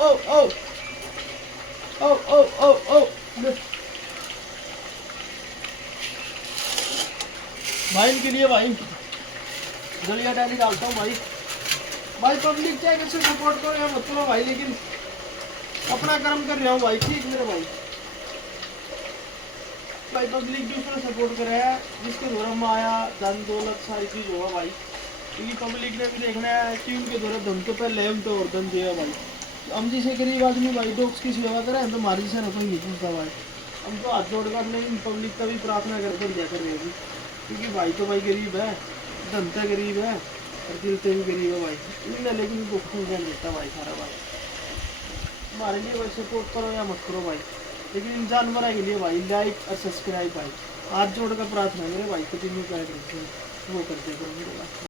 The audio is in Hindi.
ओ ओ ओ ओ ओ ओ भाई इनके लिए भाई दलिया डाली डालता हूँ भाई। भाई पब्लिक चाहे कैसे सपोर्ट करो या मत करो भाई, लेकिन अपना कर्म कर रहा हूँ भाई, ठीक मेरे भाई। भाई पब्लिक भी उसमें सपोर्ट करे है, जिसके द्वारा माया धन दौलत सारी चीज होगा भाई, क्योंकि पब्लिक ने भी देखना है कि उनके द्वारा धन तो पहले हम तो और धन दिया भाई। हम जैसे गरीब आदमी भाई डॉग्स की सेवा करें तो हमारी से रुपये नहीं पूछता भाई, हम तो हाथ जोड़ कर नहीं पब्लिक का भी प्रार्थना कर दिया कर रहे हैं, क्योंकि भाई तो भाई गरीब है, धन तो गरीब है और दिल से भी गरीब है भाई, इन्हें लेकिन दुख नहीं देता भाई सारा भाई। हमारे लिए भाई सपोर्ट करो या मत करो भाई, लेकिन इन जानवर के लिए भाई लाइक और सब्सक्राइब भाई हाथ जोड़ कर प्रार्थना करे भाई, कंटिन्यू क्या वो करते करो मेरे भाई।